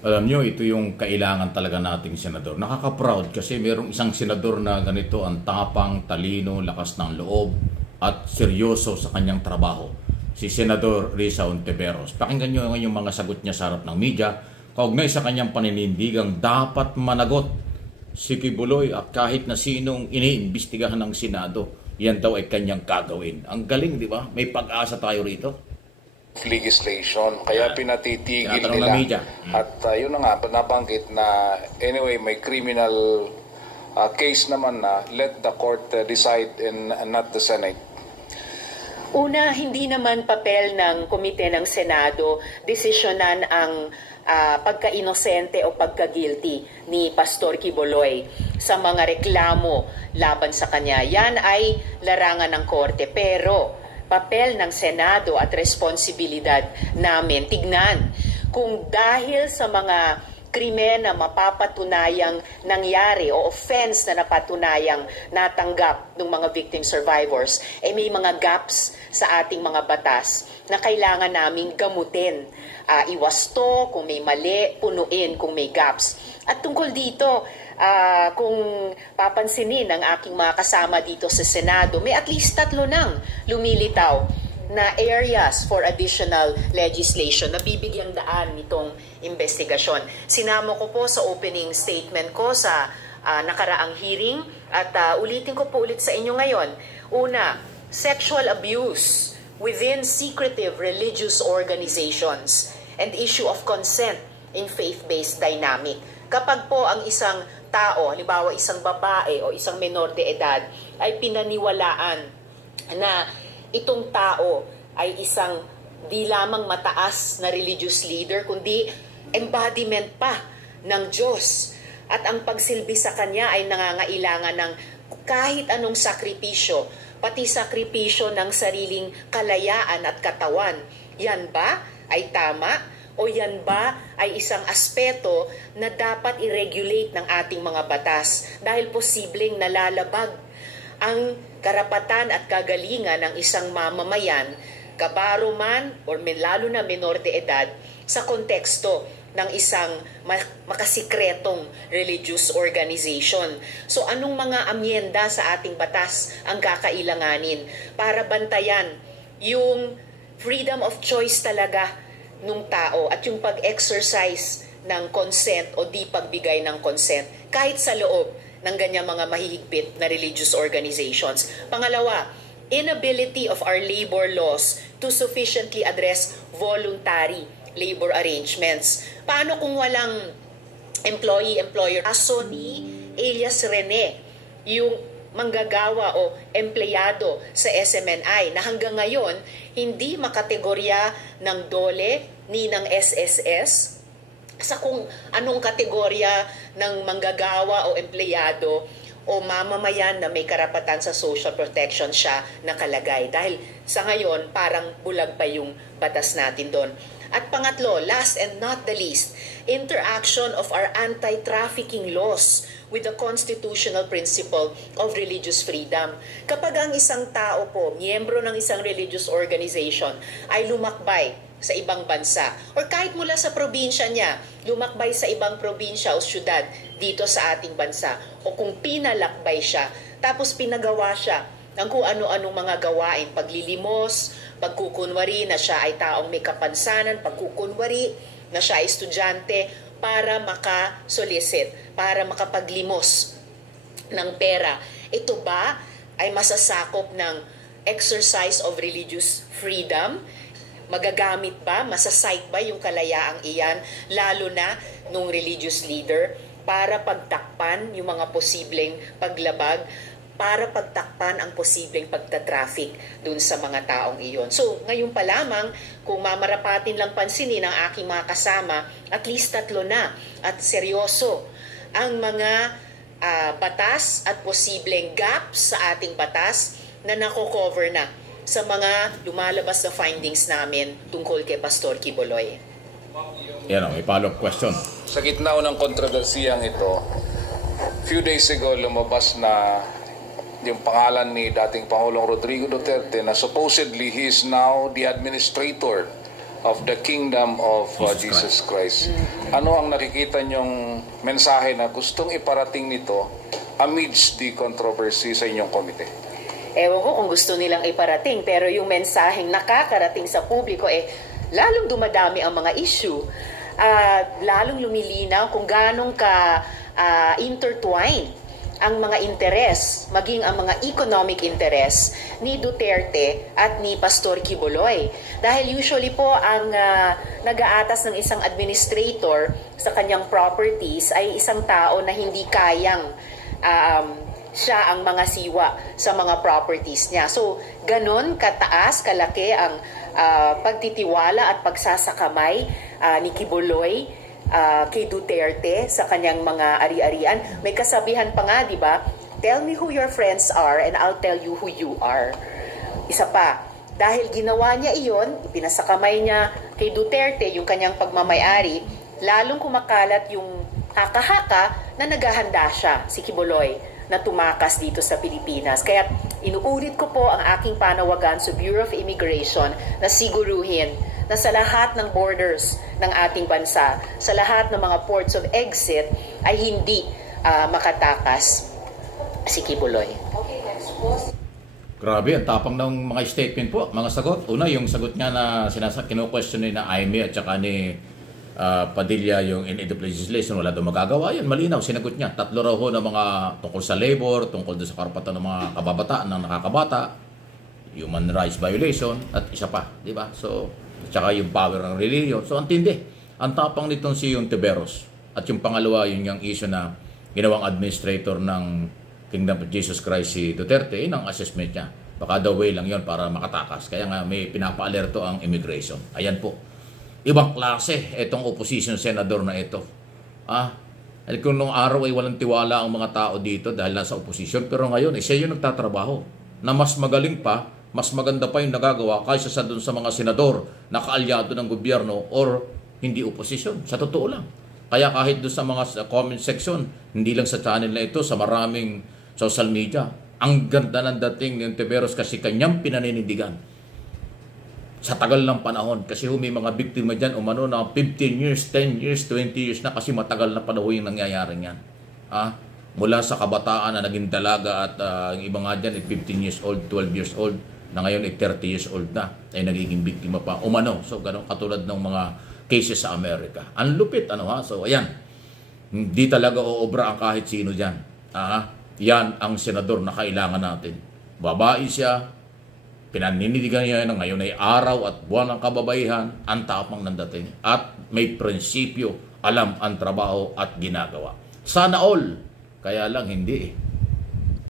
Alam nyo, ito yung kailangan talaga nating senador. Nakaka-proud kasi mayroong isang senador na ganito ang tapang, talino, lakas ng loob at seryoso sa kanyang trabaho. Si Senador Risa Hontiveros. Pakinggan nyo yung mga sagot niya sa harap ng media kaugnay sa kanyang paninindigang dapat managot si Kibuloy at kahit na sinong iniimbestigahan ng Senado, yan daw ay kanyang gagawin. Ang galing, di ba? May pag-asa tayo rito. Legislation, kaya pinatitigil nila. At yun na nga, nabanggit na anyway, may criminal case naman na let the court decide and not the Senate. Una, hindi naman papel ng komite ng Senado desisyonan ang pagka-inosente o pagka-guilty ni Pastor Kibuloy sa mga reklamo laban sa kanya. Yan ay larangan ng korte, pero papel ng Senado at responsibilidad namin tignan kung dahil sa mga krimen na mapapatunayang nangyari o offense na napatunayang natanggap ng mga victim survivors, ay may mga gaps sa ating mga batas na kailangan naming gamutin. Iwasto kung may mali, punuin kung may gaps. At tungkol dito, kung papansinin ng aking mga kasama dito sa Senado, may at least 3 nang lumilitaw na areas for additional legislation na bibigyang daan nitong investigasyon. Sinama ko po sa opening statement ko sa nakaraang hearing at ulitin ko po ulit sa inyo ngayon. Una, sexual abuse within secretive religious organizations and issue of consent in faith-based dynamic. Kapag po ang isang tao, halimbawa isang babae o isang menor de edad, ay pinaniwalaan na itong tao ay isang di lamang mataas na religious leader, kundi embodiment pa ng Diyos. At ang pagsilbi sa kanya ay nangangailangan ng kahit anong sakripisyo, pati sakripisyo ng sariling kalayaan at katawan. Yan ba ay tama? O yan ba ay isang aspeto na dapat i-regulate ng ating mga batas dahil posibleng nalalabag ang karapatan at kagalingan ng isang mamamayan, kabaro man o lalo na menor de edad, sa konteksto ng isang makasikretong religious organization. So anong mga amyenda sa ating batas ang kakailanganin para bantayan yung freedom of choice talaga nung tao at yung pag-exercise ng consent o di pagbigay ng consent kahit sa loob ng ganyang mga mahihigpit na religious organizations. Pangalawa, inability of our labor laws to sufficiently address voluntary labor arrangements. Paano kung walang employee-employer? Kaso ni Elias Rene, yung manggagawa o empleyado sa SMNI na hanggang ngayon hindi makategorya ng DOLE ni ng SSS sa kung anong kategorya ng manggagawa o empleyado o mamamayan na may karapatan sa social protection siya nakalagay. Dahil sa ngayon parang bulag pa yung batas natin doon. At pangatlo, last and not the least, interaction of our anti-trafficking laws with the constitutional principle of religious freedom. Kapag ang isang tao po, miyembro ng isang religious organization, ay lumakbay sa ibang bansa, or kahit mula sa probinsya niya, lumakbay sa ibang probinsya o syudad dito sa ating bansa, o kung pinalakbay siya, tapos pinagawa siya ng kung ano-anong mga gawain, paglilimos, pagkukunwari na siya ay taong may kapansanan, pagkukunwari na siya ay estudyante para makasolicit, para makapaglimos ng pera. Ito ba ay masasakop ng exercise of religious freedom? Magagamit ba, masasite ba yung kalayaang iyan, lalo na nung religious leader, para pagtakpan yung mga posibleng paglabag, para pagtakpan ang posibleng pagtatraffic dun sa mga taong iyon. So, ngayon pa lamang, kung mamarapatin lang pansinin ng aking mga kasama, at least 3 na at seryoso ang mga batas at posibleng gaps sa ating batas na nako-cover na sa mga lumalabas na findings namin tungkol kay Pastor Kibuloy. Yan, may follow-up question. Sa gitna ng kontrobersiyang ito, few days ago lumabas na yung pangalan ni dating Pangulong Rodrigo Duterte na supposedly he is now the administrator of the kingdom of Jesus Christ. Ano ang nakikita niyong mensahe na gustong iparating nito amidst the controversy sa inyong komite? Ewan ko kung gusto nilang iparating, pero yung mensaheng nakakarating sa publiko, lalong dumadami ang mga issue. Lalong lumilinaw kung ganong intertwined ang mga interes, maging ang mga economic interes ni Duterte at ni Pastor Quiboloy. Dahil usually po ang nag-aatas ng isang administrator sa kanyang properties ay isang tao na hindi kayang siya ang mga siwa sa mga properties niya. So, ganon kataas, kalaki ang pagtitiwala at pagsasakamay ni Quiboloy kay Duterte sa kanyang mga ari-arian. May kasabihan pa nga, di ba? Tell me who your friends are and I'll tell you who you are. Isa pa, dahil ginawa niya iyon, ipinasakamay niya kay Duterte yung kanyang pagmamayari, lalong kumakalat yung haka-haka na naghahanda siya, si Quiboloy, na tumakas dito sa Pilipinas. Kaya inuulit ko po ang aking panawagan sa Bureau of Immigration na siguruhin na sa lahat ng borders ng ating bansa, sa lahat ng mga ports of exit, ay hindi makatakas si Quiboloy. Grabe, ang tapang ng mga statement po, mga sagot. Una, yung sagot niya na kino-question ni na Aimee at saka ni Padilla yung in aid of legislation, wala daw magagawa. Yan, malinaw, sinagot niya. 3 raw ho ng mga tungkol sa labor, tungkol sa karapatan ng mga kababataan ng nakakabata, human rights violation, at isa pa, di ba? So, tsaka yung power ng religion. So, ang tindi. Ang tapang nitong si Ontiveros. At yung pangalawa, yun yung issue na ginawang administrator ng Kingdom of Jesus Christ si Duterte, yun ang assessment niya. Baka the way lang yun para makatakas. Kaya nga may pinapa-alerto ang immigration. Ayan po. Ibang klase itong opposition senador na ito. Kung nung araw ay walang tiwala ang mga tao dito dahil nasa opposition, pero ngayon siya yung nagtatrabaho. Na mas magaling pa, mas maganda pa yung nagagawa kaysa sa dun sa mga senador na kaalyado ng gobyerno or hindi opposition. Sa totoo lang. Kaya kahit dun sa mga comment section, hindi lang sa channel na ito, sa maraming social media, ang ganda ng dating ni Ontiveros kasi kanyang pinaninindigan. Sa tagal ng panahon, kasi may mga biktima dyan, umano na 15 years, 10 years, 20 years na kasi matagal na panahon yung nangyayari yan. Mula sa kabataan na naging dalaga at yung iba nga dyan, 15 years old, 12 years old, na ngayon 30 years old na, ay nagiging biktima pa. Umano, so ganun katulad ng mga cases sa Amerika. Ang lupit, So ayan, hindi talaga uobra ang kahit sino dyan. Yan ang senador na kailangan natin. Babae siya, pinaninindigan niya na ngayon ay araw at buwan ng kababaihan, ang tapang ng dating, at may prinsipyo, alam ang trabaho at ginagawa. Sana all, kaya lang hindi